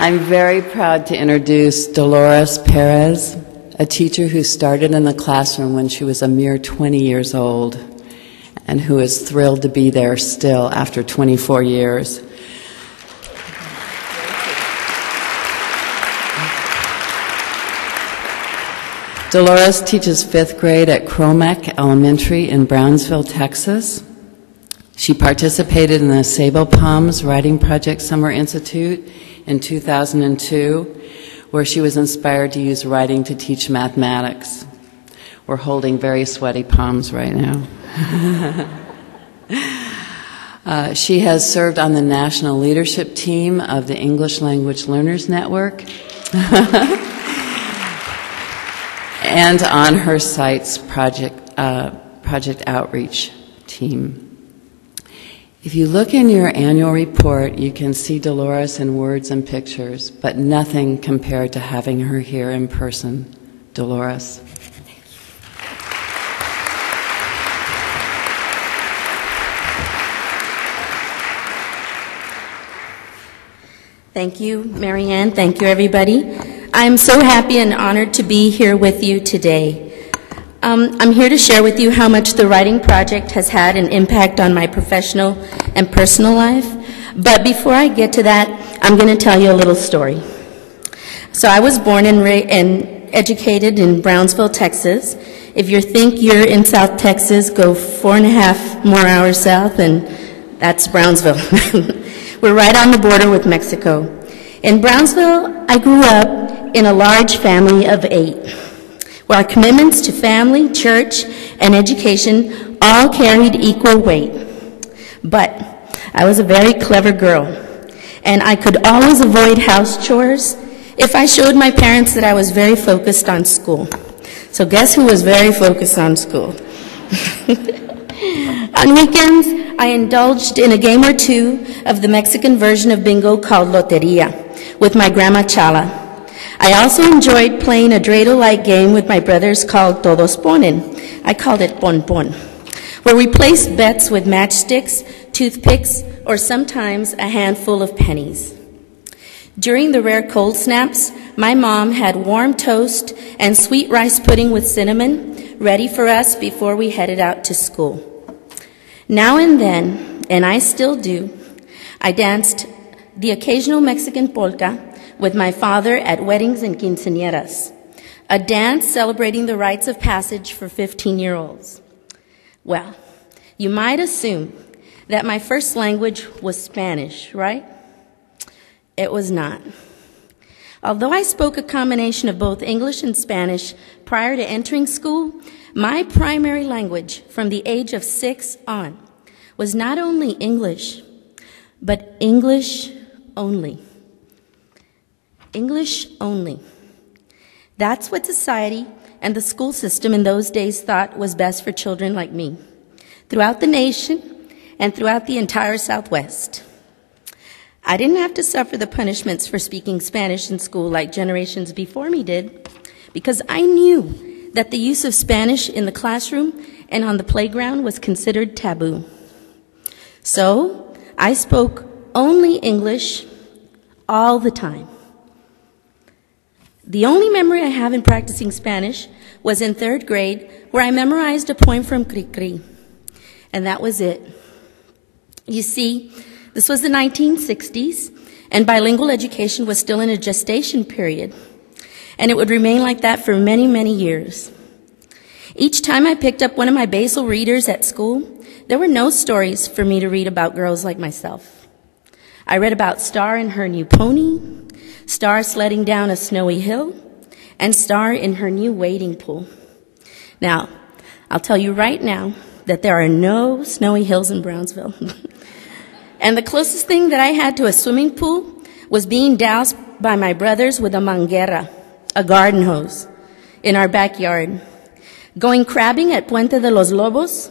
I'm very proud to introduce Dolores Perez, a teacher who started in the classroom when she was a mere 20 years old and who is thrilled to be there still after 24 years. Dolores teaches 5th grade at Cromack Elementary in Brownsville, Texas. She participated in the Sabal Palms Writing Project Summer Institute in 2002, where she was inspired to use writing to teach mathematics. We're holding very sweaty palms right now. She has served on the national leadership team of the English Language Learners Network and on her site's project outreach team. If you look in your annual report, you can see Dolores in words and pictures, but nothing compared to having her here in person. Dolores. Thank you, Marianne. Thank you, everybody. I'm so happy and honored to be here with you today. I'm here to share with you how much the Writing Project has had an impact on my professional and personal life. But before I get to that, I'm going to tell you a little story. So I was born and educated in Brownsville, Texas. If you think you're in South Texas, go 4.5 more hours south, and that's Brownsville. We're right on the border with Mexico. In Brownsville, I grew up in a large family of 8. where our commitments to family, church, and education all carried equal weight. But I was a very clever girl, and I could always avoid house chores if I showed my parents that I was very focused on school. So guess who was very focused on school? On weekends, I indulged in a game or two of the Mexican version of bingo called Loteria with my grandma Chala. I also enjoyed playing a dreidel-like game with my brothers called Todos Ponen. I called it Pon Pon, where we placed bets with matchsticks, toothpicks, or sometimes a handful of pennies. During the rare cold snaps, my mom had warm toast and sweet rice pudding with cinnamon ready for us before we headed out to school. Now and then, and I still do, I danced the occasional Mexican polka with my father at weddings and quinceañeras, a dance celebrating the rites of passage for 15-year-olds. Well, you might assume that my first language was Spanish, right? It was not. Although I spoke a combination of both English and Spanish prior to entering school, my primary language from the age of 6 on was not only English, but English only. English only. That's what society and the school system in those days thought was best for children like me, throughout the nation and throughout the entire Southwest. I didn't have to suffer the punishments for speaking Spanish in school like generations before me did, because I knew that the use of Spanish in the classroom and on the playground was considered taboo. So I spoke only English all the time. The only memory I have in practicing Spanish was in 3rd grade, where I memorized a poem from Cricri, and that was it. You see, this was the 1960s, and bilingual education was still in a gestation period, and it would remain like that for many, many years. Each time I picked up one of my basal readers at school, there were no stories for me to read about girls like myself. I read about Star and her new pony, Star sledding down a snowy hill, and Star in her new wading pool. Now, I'll tell you right now that there are no snowy hills in Brownsville. And the closest thing that I had to a swimming pool was being doused by my brothers with a manguera, a garden hose, in our backyard, going crabbing at Puente de los Lobos,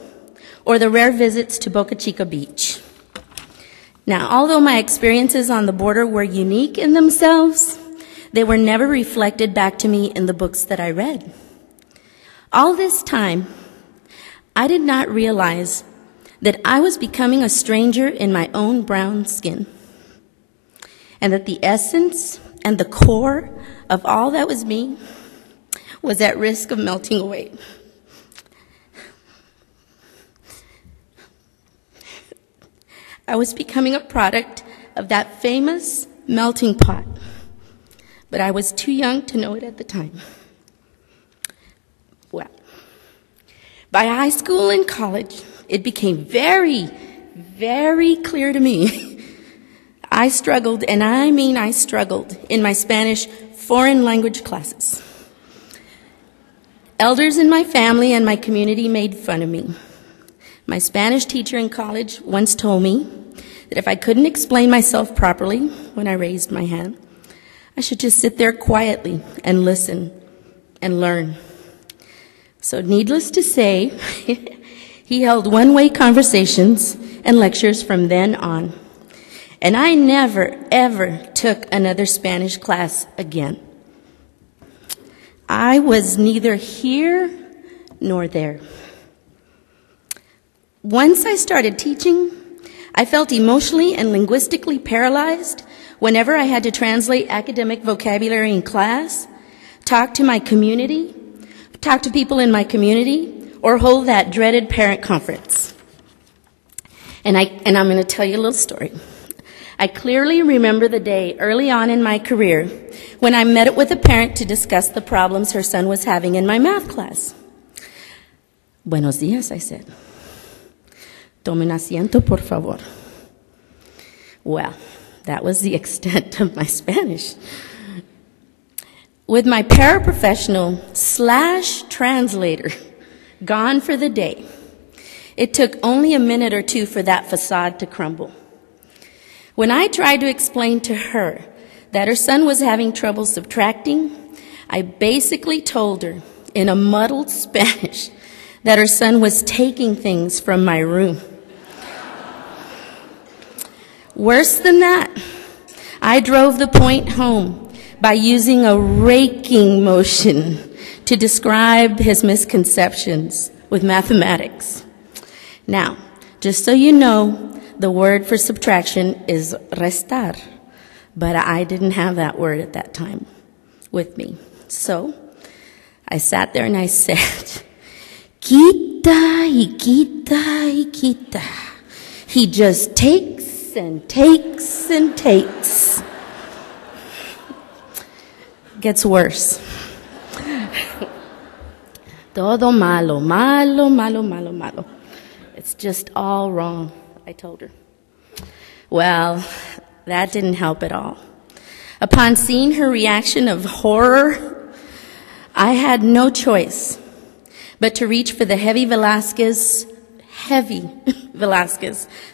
or the rare visits to Boca Chica Beach. Now, although my experiences on the border were unique in themselves, they were never reflected back to me in the books that I read. All this time, I did not realize that I was becoming a stranger in my own brown skin. and that the essence and the core of all that was me was at risk of melting away. I was becoming a product of that famous melting pot, but I was too young to know it at the time. Well, by high school and college, it became very, very clear to me. I struggled, and I mean I struggled, in my Spanish foreign language classes. Elders in my family and my community made fun of me. My Spanish teacher in college once told me that if I couldn't explain myself properly when I raised my hand, I should just sit there quietly and listen and learn. So needless to say, he held one-way conversations and lectures from then on. And I never, ever took another Spanish class again. I was neither here nor there. Once I started teaching, I felt emotionally and linguistically paralyzed whenever I had to translate academic vocabulary in class, talk to my community, talk to people in my community, or hold that dreaded parent conference. And I'm going to tell you a little story. I clearly remember the day early on in my career when I met with a parent to discuss the problems her son was having in my math class. Buenos días, I said. Tomen asiento, por favor. Well, that was the extent of my Spanish. With my paraprofessional / translator gone for the day, it took only a minute or two for that facade to crumble. When I tried to explain to her that her son was having trouble subtracting, I basically told her in a muddled Spanish that her son was taking things from my room. Worse than that, I drove the point home by using a raking motion to describe his misconceptions with mathematics. Now, just so you know, the word for subtraction is restar, but I didn't have that word at that time with me. So I sat there and I said, quita y quita y quita. He just takes and takes and takes. Gets worse. Todo malo, malo, malo, malo, malo. It's just all wrong, I told her. Well, that didn't help at all. Upon seeing her reaction of horror, I had no choice but to reach for the heavy Velasquez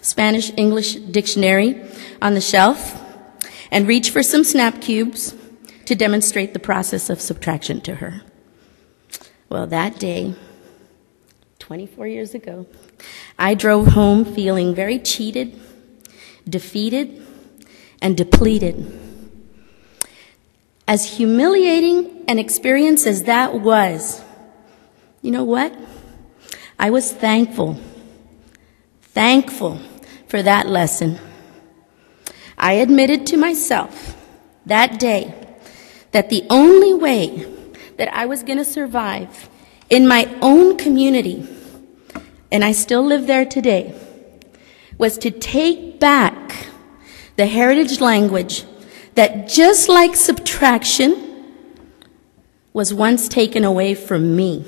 Spanish-English dictionary on the shelf and reach for some snap cubes to demonstrate the process of subtraction to her. Well, that day, 24 years ago, I drove home feeling very cheated, defeated, and depleted. As humiliating an experience as that was, you know what? I was thankful for that lesson. I admitted to myself that day that the only way that I was going to survive in my own community, and I still live there today, was to take back the heritage language that, just like subtraction, was once taken away from me.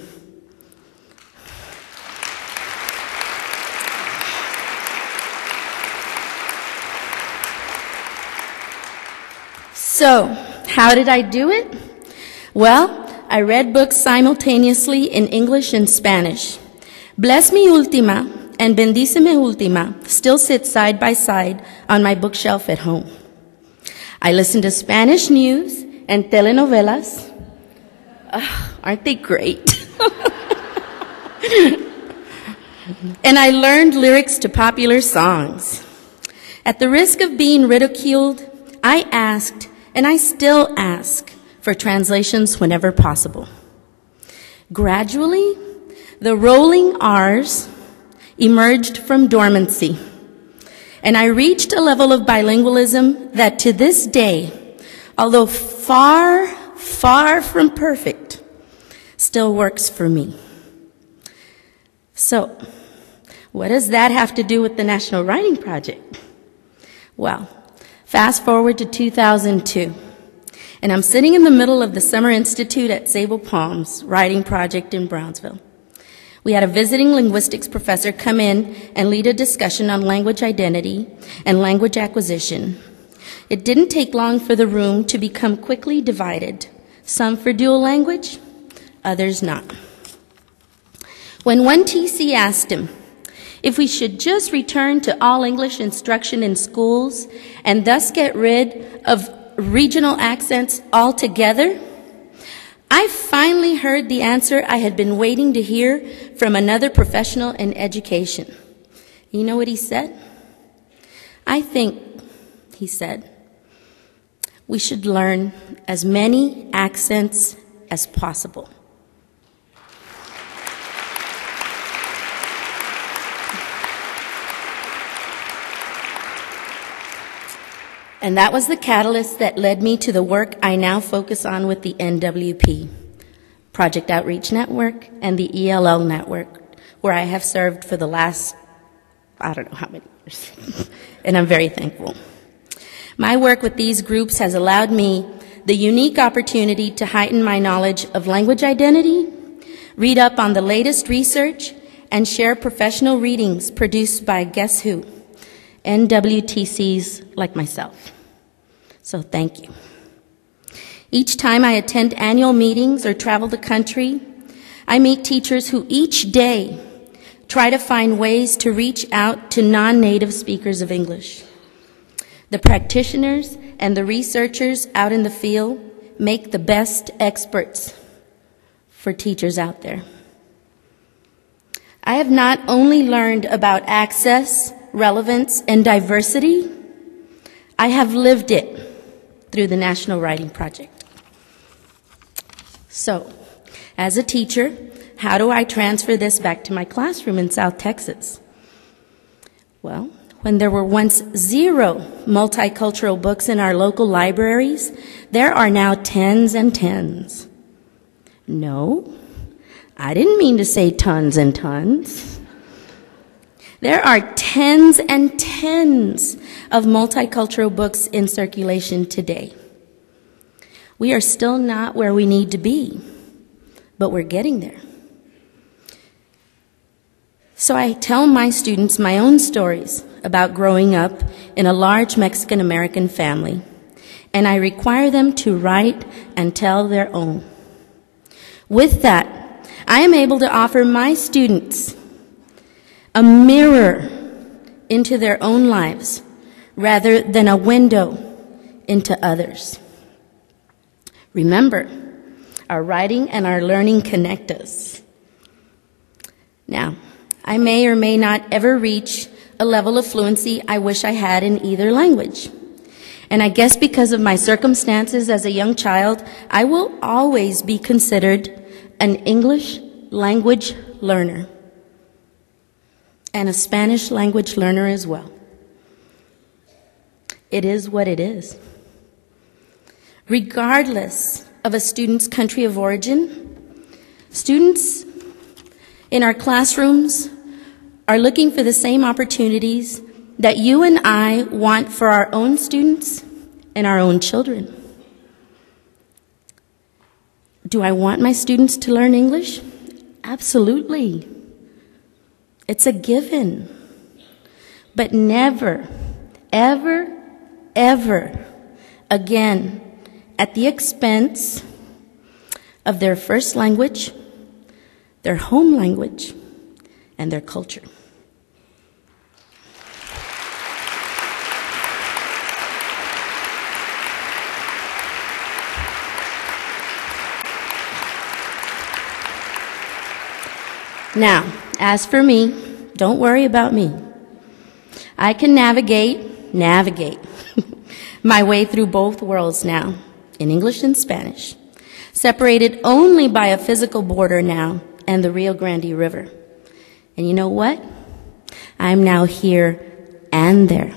So, how did I do it? Well, I read books simultaneously in English and Spanish. Bless Mi Última and Bendice Mi Última still sit side by side on my bookshelf at home. I listen to Spanish news and telenovelas. Aren't they great? And I learned lyrics to popular songs. At the risk of being ridiculed, I asked, and I still ask, for translations whenever possible. Gradually, the rolling R's emerged from dormancy, And I reached a level of bilingualism that to this day, although far, far from perfect, still works for me. So, what does that have to do with the National Writing Project? Well, fast forward to 2002, and I'm sitting in the middle of the Summer Institute at Sabal Palms Writing Project in Brownsville. We had a visiting linguistics professor come in and lead a discussion on language identity and language acquisition. It didn't take long for the room to become quickly divided, some for dual language, others not. When one TC asked him if we should just return to all English instruction in schools and thus get rid of regional accents altogether, I finally heard the answer I had been waiting to hear from another professional in education. You know what he said? I think, he said, we should learn as many accents as possible. And that was the catalyst that led me to the work I now focus on with the NWP, Project Outreach Network, and the ELL Network, where I have served for the last, I don't know how many years, and I'm very thankful. My work with these groups has allowed me the unique opportunity to heighten my knowledge of language identity, read up on the latest research, and share professional readings produced by Guess Who? NWTCs like myself. So thank you. Each time I attend annual meetings or travel the country, I meet teachers who each day try to find ways to reach out to non-native speakers of English. The practitioners and the researchers out in the field make the best experts for teachers out there. I have not only learned about access, relevance, and diversity, I have lived it through the National Writing Project. So, as a teacher, how do I transfer this back to my classroom in South Texas? Well, when there were once 0 multicultural books in our local libraries, there are now tens and tens. No, I didn't mean to say tons and tons. There are tens and tens of multicultural books in circulation today. We are still not where we need to be, but we're getting there. So I tell my students my own stories about growing up in a large Mexican-American family, and I require them to write and tell their own. With that, I am able to offer my students a mirror into their own lives rather than a window into others. Remember, our writing and our learning connect us. Now, I may or may not ever reach a level of fluency I wish I had in either language. And I guess because of my circumstances as a young child, I will always be considered an English language learner and a Spanish language learner as well. It is what it is. Regardless of a student's country of origin, students in our classrooms are looking for the same opportunities that you and I want for our own students and our own children. Do I want my students to learn English? Absolutely. It's a given. But never, ever, ever again at the expense of their first language, their home language, and their culture. Now, as for me, don't worry about me. I can navigate my way through both worlds now, in English and Spanish, separated only by a physical border now and the Rio Grande River. And you know what? I'm now here and there.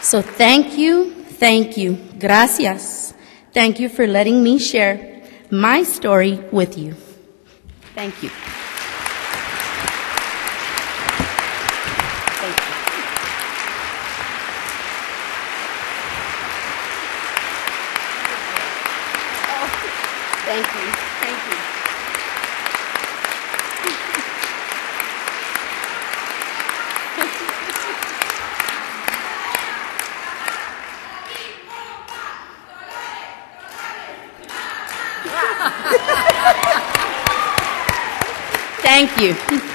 So thank you, gracias. Thank you for letting me share my story with you. Thank you. Thank you. Oh, thank you. Thank you. Thank you.